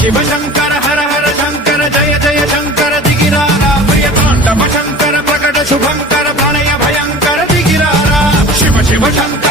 शिव शंकर हर हर शंकर जय जय शंकर दिगिरारा प्रियतांडव शंकर प्रकट शुभंकर प्रणय भयंकर दिगिरारा शिव शिव शंकर